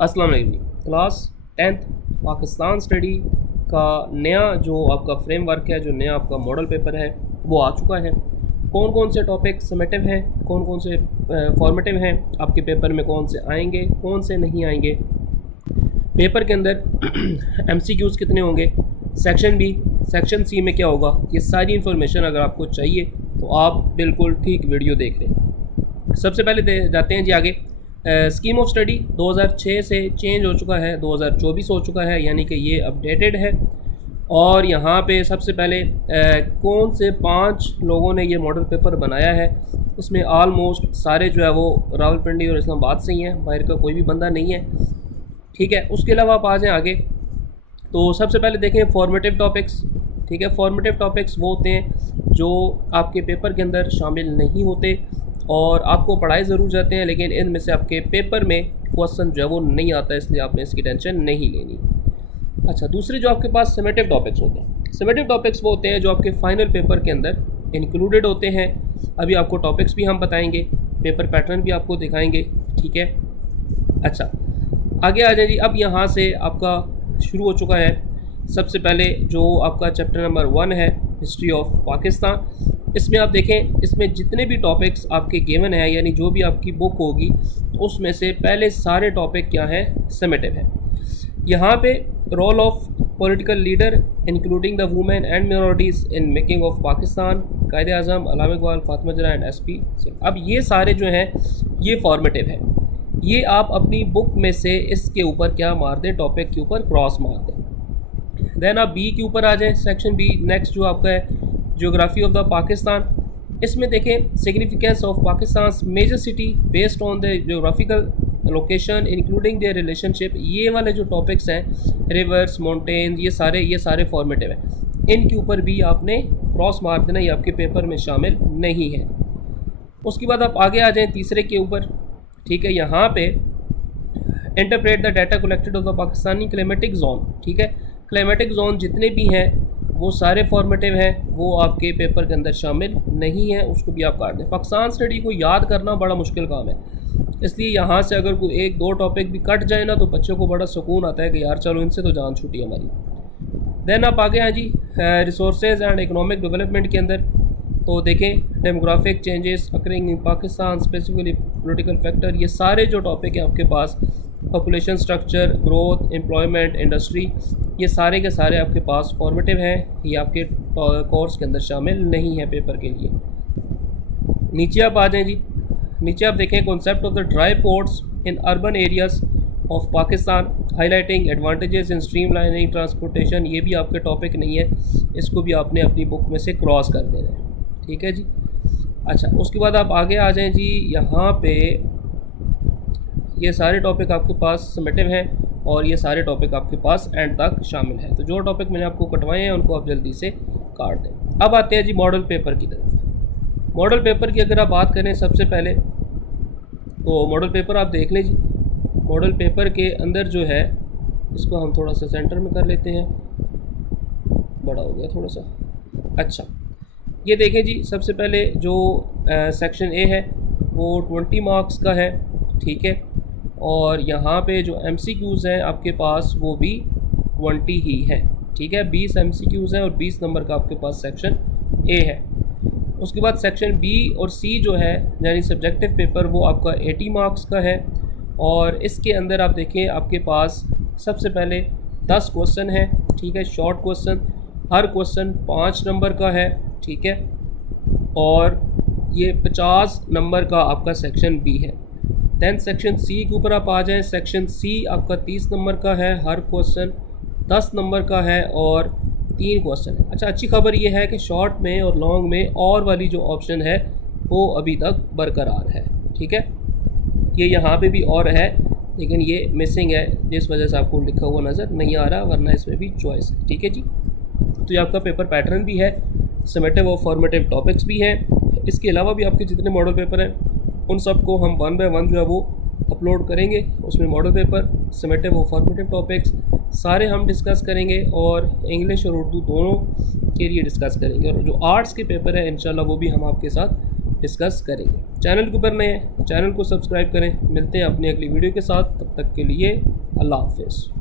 अस्सलाम वालेकुम। Class 10th Pakistan study का नया जो आपका फ्रेमवर्क है, जो नया आपका मॉडल पेपर है वो आ चुका है। कौन कौन से टॉपिक समेटिव हैं, कौन कौन से फॉर्मेटिव हैं, आपके पेपर में कौन से आएंगे, कौन से नहीं आएंगे, पेपर के अंदर एमसीक्यूज़ कितने होंगे, सेक्शन बी सेक्शन सी में क्या होगा, ये सारी इन्फॉर्मेशन अगर आपको चाहिए तो आप बिल्कुल ठीक वीडियो देख रहे हैं। सबसे पहले जाते हैं जी आगे। स्कीम ऑफ स्टडी 2006 से चेंज हो चुका है, 2024 हो चुका है, यानी कि ये अपडेटेड है। और यहाँ पे सबसे पहले कौन से 5 लोगों ने ये मॉडल पेपर बनाया है, इसमें आलमोस्ट सारे जो है वो रावलपिंडी और इस्लामाबाद से ही हैं, बाहर का कोई भी बंदा नहीं है। ठीक है, उसके अलावा आप आ जाएँ आगे। तो सबसे पहले देखें फॉर्मेटिव टॉपिक्स। ठीक है, फॉर्मेटिव टॉपिक्स वो होते हैं जो आपके पेपर के अंदर शामिल नहीं होते और आपको पढ़ाए ज़रूर जाते हैं, लेकिन इनमें से आपके पेपर में क्वेश्चन जो है वो नहीं आता है, इसलिए आपने इसकी टेंशन नहीं लेनी। अच्छा, दूसरे जो आपके पास समेटिव टॉपिक्स होते हैं, समेटिव टॉपिक्स वो होते हैं जो आपके फाइनल पेपर के अंदर इंक्लूडेड होते हैं। अभी आपको टॉपिक्स भी हम बताएंगे, पेपर पैटर्न भी आपको दिखाएंगे। ठीक है, अच्छा आगे आ जाए जी। अब यहाँ से आपका शुरू हो चुका है सबसे पहले जो आपका चैप्टर नंबर 1 है, हिस्ट्री ऑफ पाकिस्तान। इसमें आप देखें, इसमें जितने भी टॉपिक्स आपके गिवन हैं, यानी जो भी आपकी बुक होगी उसमें से पहले सारे टॉपिक क्या हैं, समेटिव है। यहाँ पे role of political leader including the women and minorities in making of Pakistan, Quaid-e Azam, Allama Iqbal, Fatima Zahra and SP। अब ये सारे जो हैं ये फॉर्मेटिव है। ये आप अपनी बुक में से इसके ऊपर क्या मार दें, टॉपिक के ऊपर क्रॉस मार दें। देन आप बी के ऊपर आ जाएं, सेक्शन बी। नेक्स्ट जो आपका है ज्योग्राफी ऑफ द पाकिस्तान। इसमें देखें significance of Pakistan major city based on the geographical location including their relationship. ये वाले जो टॉपिक्स हैं, रिवर्स, माउंटेन, ये सारे फॉर्मेटिव हैं। इनके ऊपर भी आपने क्रॉस मार देना, ये आपके पेपर में शामिल नहीं है। उसके बाद आप आगे आ जाएँ तीसरे के ऊपर। ठीक है, यहाँ पे interpret the data collected of the Pakistani climatic zone. ठीक है, क्लाइमेटिक जोन जितने भी हैं वो सारे फॉर्मेटिव हैं, वो आपके पेपर के अंदर शामिल नहीं है, उसको भी आप काट दें। पाकिस्तान स्टडी को याद करना बड़ा मुश्किल काम है, इसलिए यहाँ से अगर कोई 1-2 टॉपिक भी कट जाए ना तो बच्चों को बड़ा सुकून आता है कि यार चलो इनसे तो जान छूटी हमारी। देन आप आगे हैं जी रिसोर्सेज एंड इकोनॉमिक डेवलपमेंट के अंदर। तो देखें demographic changes occurring in Pakistan, specifically political factor, ये सारे जो टॉपिक हैं आपके पास, population structure, growth, employment, industry, ये सारे के सारे आपके पास फॉर्मेटिव हैं, ये आपके कोर्स के अंदर शामिल नहीं है पेपर के लिए। नीचे आप आ जाएँ जी। नीचे आप देखें concept of the dry ports in urban areas of Pakistan, highlighting advantages in streamlining transportation. ये भी आपके टॉपिक नहीं है, इसको भी आपने अपनी बुक में से क्रॉस कर देना है। ठीक है जी। अच्छा, उसके बाद आप आगे आ जाएं जी। यहाँ पे ये सारे टॉपिक आपके पास समेटिव हैं और ये सारे टॉपिक आपके पास एंड तक शामिल हैं। तो जो टॉपिक मैंने आपको कटवाए हैं उनको आप जल्दी से काट दें। अब आते हैं जी मॉडल पेपर की तरफ। मॉडल पेपर की अगर आप बात करें सबसे पहले तो मॉडल पेपर आप देख लें जी। मॉडल पेपर के अंदर जो है, इसको हम थोड़ा सा सेंटर में कर लेते हैं, बड़ा हो गया थोड़ा सा। अच्छा, ये देखें जी, सबसे पहले जो सेक्शन ए है वो 20 मार्क्स का है। ठीक है, और यहाँ पे जो MCQs हैं आपके पास वो भी 20 ही हैं। ठीक है, 20 MCQs हैं और 20 नंबर का आपके पास सेक्शन ए है। उसके बाद सेक्शन बी और सी जो है यानी सब्जेक्टिव पेपर, वो आपका 80 मार्क्स का है। और इसके अंदर आप देखें आपके पास सबसे पहले 10 क्वेश्चन हैं। ठीक है, शॉर्ट क्वेश्चन, हर क्वेश्चन 5 नंबर का है। ठीक है, और ये 50 नंबर का आपका सेक्शन बी है। दैन सेक्शन सी के ऊपर आप आ जाएं। सेक्शन सी आपका 30 नंबर का है, हर क्वेश्चन 10 नंबर का है और 3 क्वेश्चन है। अच्छा, अच्छी खबर ये है कि शॉर्ट में और लॉन्ग में और वाली जो ऑप्शन है वो अभी तक बरकरार है। ठीक है, ये यहाँ पे भी और है लेकिन ये मिसिंग है, जिस वजह से आपको लिखा हुआ नज़र नहीं आ रहा, वरना इसमें भी चॉइस है। ठीक है जी, तो ये आपका पेपर पैटर्न भी है, समेटिव और फॉर्मेटिव टॉपिक्स भी हैं। इसके अलावा भी आपके जितने मॉडल पेपर हैं उन सबको हम 1 बाय 1 जो है वो अपलोड करेंगे। उसमें मॉडल पेपर, समेटिव और फॉर्मेटिव टॉपिक्स सारे हम डिस्कस करेंगे और इंग्लिश और उर्दू दोनों के लिए डिस्कस करेंगे। और जो आर्ट्स के पेपर है इंशाल्लाह वो भी हम आपके साथ डिस्कस करेंगे। चैनल के ऊपर नए हैं, चैनल को सब्सक्राइब करें। मिलते हैं अपनी अगली वीडियो के साथ, तब तक के लिए अल्लाह हाफिज़।